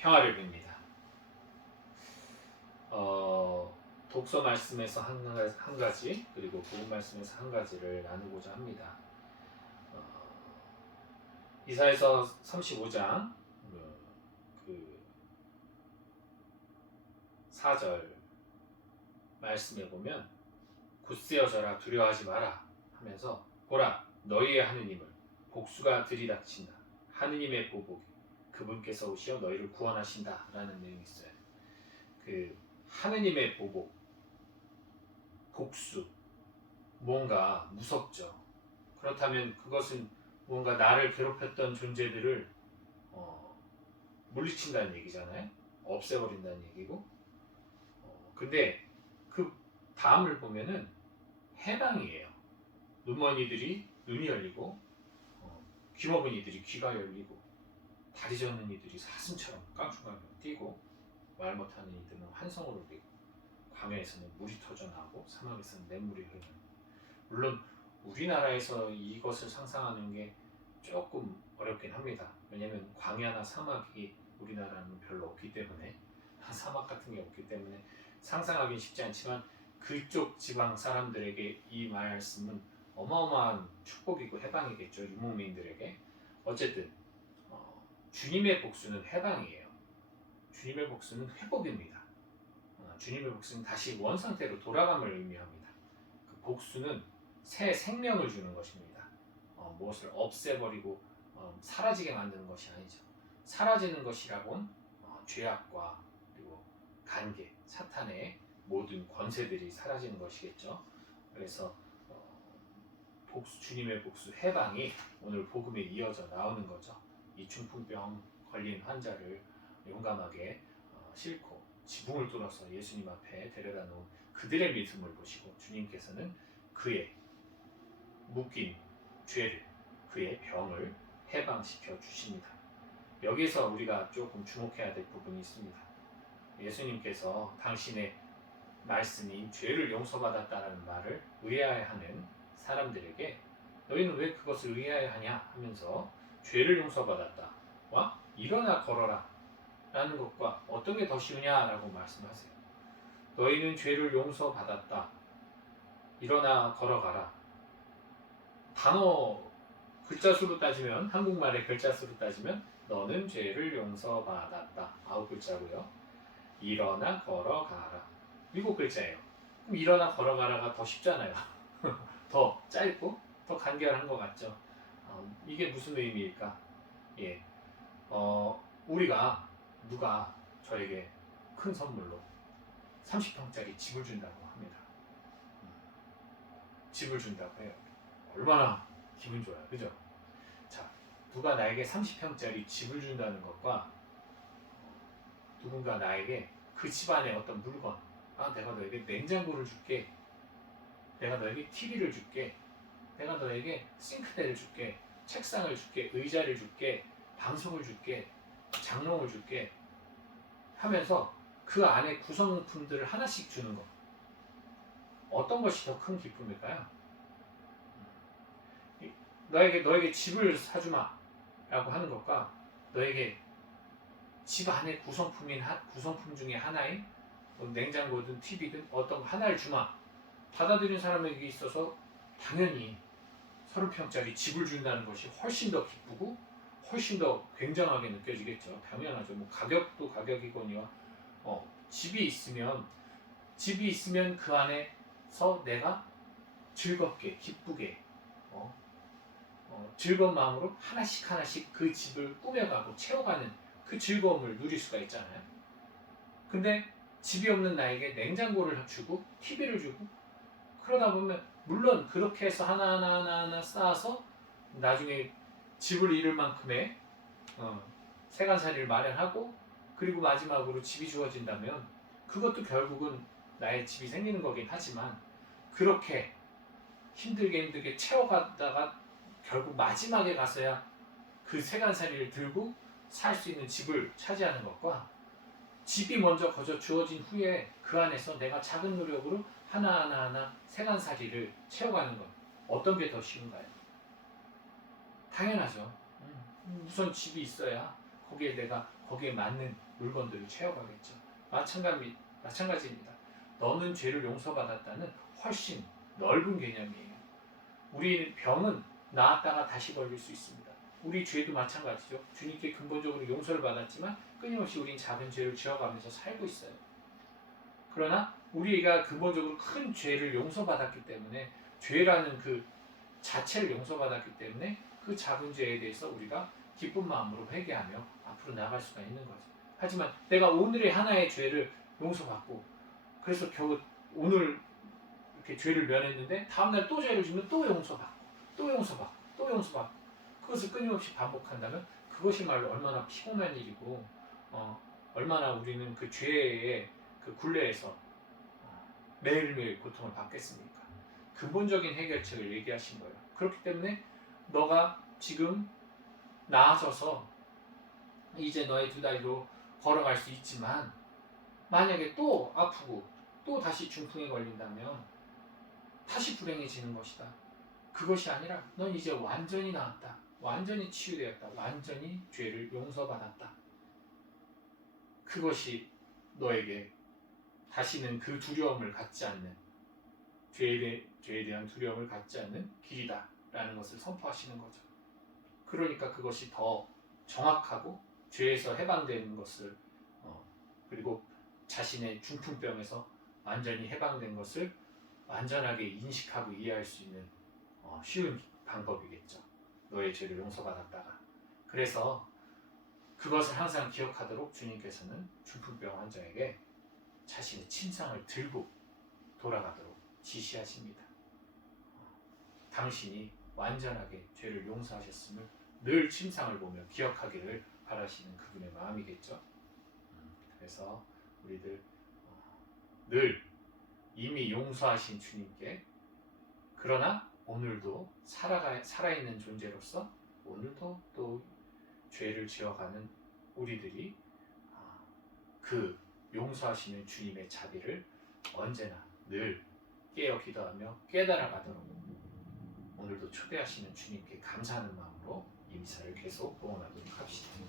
평화를 빕니다. 독서 말씀에서 한 가지, 그리고 복음 말씀에서 한 가지를 나누고자 합니다. 이사야서 35장 그 4절 말씀에 보면 굳세어져라 두려워하지 마라 하면서 보라 너희의 하느님을 복수가 들이닥친다. 하느님의 보복이 그분께서 오시어 너희를 구원하신다 라는 내용이 있어요. 그 하느님의 보복, 복수, 뭔가 무섭죠. 그렇다면 그것은 뭔가 나를 괴롭혔던 존재들을 물리친다는 얘기잖아요. 없애버린다는 얘기고. 근데 그 다음을 보면은 해방이에요. 눈먼이들이 눈이 열리고, 귀먹은 이들이 귀가 열리고, 다리 젖는 이들이 사슴처럼 깡충깡충 뛰고, 말 못하는 이들은 환성을 울리고, 광야에서는 물이 터져 나오고, 사막에서는 냇물이 흐르는. 물론 우리나라에서 이것을 상상하는 게 조금 어렵긴 합니다. 왜냐하면 광야나 사막이 우리나라는 별로 없기 때문에, 사막 같은 게 없기 때문에 상상하기는 쉽지 않지만 그쪽 지방 사람들에게 이 말씀은 어마어마한 축복이고 해방이겠죠. 유목민들에게. 어쨌든 주님의 복수는 해방이에요. 주님의 복수는 회복입니다. 주님의 복수는 다시 원상태로 돌아감을 의미합니다. 그 복수는 새 생명을 주는 것입니다. 무엇을 없애버리고 사라지게 만드는 것이 아니죠. 사라지는 것이라곤 죄악과 그리고 간계, 사탄의 모든 권세들이 사라지는 것이겠죠. 그래서 주님의 복수, 해방이 오늘 복음에 이어져 나오는 거죠. 이 중풍병 걸린 환자를 용감하게 싣고 지붕을 뚫어서 예수님 앞에 데려다 놓은 그들의 믿음을 보시고 주님께서는 그의 묶인 죄를, 그의 병을 해방시켜 주십니다. 여기서 우리가 조금 주목해야 될 부분이 있습니다. 예수님께서 당신의 말씀인 죄를 용서받았다는 말을 의아해하는 사람들에게 너희는 왜 그것을 의아해하냐 하면서 죄를 용서받았다와 일어나 걸어라 라는 것과 어떤 게 더 쉬우냐라고 말씀하세요. 너희는 죄를 용서받았다. 일어나 걸어가라. 단어 글자 수로 따지면, 한국말의 글자 수로 따지면 너는 죄를 용서받았다. 9글자고요. 일어나 걸어가라. 7글자예요. 그럼 일어나 걸어가라가 더 쉽잖아요. 더 짧고 더 간결한 것 같죠. 이게 무슨 의미일까? 예, 우리가 누가 저에게 큰 선물로 30평짜리 집을 준다고 합니다. 집을 준다고 해요. 얼마나 기분 좋아요, 그죠? 자, 누가 나에게 30평짜리 집을 준다는 것과 누군가 나에게 그 집 안에 어떤 물건, 내가 너에게 냉장고를 줄게, 내가 너에게 TV를 줄게, 내가 너에게 싱크대를 줄게, 책상을 줄게, 의자를 줄게, 방석을 줄게, 장롱을 줄게 하면서 그 안에 구성품들을 하나씩 주는 것, 어떤 것이 더 큰 기쁨일까요? 너에게 집을 사주마 라고 하는 것과 너에게 집 안에 구성품 중에 하나인 냉장고든 TV든 어떤 하나를 주마, 받아들인 사람에게 있어서 당연히 30평짜리 집을 준다는 것이 훨씬 더 기쁘고 훨씬 더 굉장하게 느껴지겠죠. 당연하죠. 뭐 가격도 가격이거니와 집이 있으면 그 안에서 내가 즐겁게 기쁘게 즐거운 마음으로 하나씩 그 집을 꾸며가고 채워가는 그 즐거움을 누릴 수가 있잖아요. 근데 집이 없는 나에게 냉장고를 주고 TV를 주고 그러다 보면 물론 그렇게 해서 하나하나 쌓아서 나중에 집을 잃을 만큼의 세간살이를 마련하고 그리고 마지막으로 집이 주어진다면 그것도 결국은 나의 집이 생기는 거긴 하지만 그렇게 힘들게 채워가다가 결국 마지막에 가서야 그 세간살이를 들고 살 수 있는 집을 차지하는 것과 집이 먼저 거저 주어진 후에 그 안에서 내가 작은 노력으로 하나하나 세간살이를 채워가는 것, 어떤 게 더 쉬운가요? 당연하죠. 우선 집이 있어야 거기에 맞는 물건들을 채워가겠죠. 마찬가지입니다. 너는 죄를 용서받았다는 훨씬 넓은 개념이에요. 우리 병은 나았다가 다시 걸릴 수 있습니다. 우리 죄도 마찬가지죠. 주님께 근본적으로 용서를 받았지만 끊임없이 우린 작은 죄를 지어가면서 살고 있어요. 그러나 우리가 근본적으로 큰 죄를 용서받았기 때문에, 죄라는 그 자체를 용서받았기 때문에 그 작은 죄에 대해서 우리가 기쁜 마음으로 회개하며 앞으로 나아갈 수가 있는 거죠. 하지만 내가 오늘의 하나의 죄를 용서받고, 그래서 겨우 오늘 이렇게 죄를 면했는데 다음날 또 죄를 지면 또 용서받고 또 용서받고 또 용서받고, 그것을 끊임없이 반복한다면 그것이 말로 얼마나 피곤한 일이고, 얼마나 우리는 그 죄의 그 굴레에서 매일매일 고통을 받겠습니까? 근본적인 해결책을 얘기하신 거예요. 그렇기 때문에 너가 지금 나아져서 이제 너의 두 다리로 걸어갈 수 있지만, 만약에 또 아프고 또 다시 중풍에 걸린다면 다시 불행해지는 것이다. 그것이 아니라 넌 이제 완전히 나았다. 완전히 치유되었다. 완전히 죄를 용서받았다. 그것이 너에게 다시는 그 두려움을 갖지 않는, 죄에 대한 두려움을 갖지 않는 길이다 라는 것을 선포하시는 거죠. 그러니까 그것이 더 정확하고 죄에서 해방되는 것을, 그리고 자신의 중풍병에서 완전히 해방된 것을 완전하게 인식하고 이해할 수 있는 쉬운 방법이겠죠. 너의 죄를 용서받았다가. 그래서 그것을 항상 기억하도록 주님께서는 중풍병 환자에게 자신의 침상을 들고 돌아가도록 지시하십니다. 당신이 완전하게 죄를 용서하셨음을 늘 침상을 보며 기억하기를 바라시는 그분의 마음이겠죠. 그래서 우리들 늘 이미 용서하신 주님께, 그러나 오늘도 살아있는 존재로서 오늘도 또 죄를 지어가는 우리들이 그 용서하시는 주님의 자비를 언제나 늘 깨어 기도하며 깨달아가도록 오늘도 초대하시는 주님께 감사하는 마음으로 이 미사를 계속 봉헌하도록 합시다.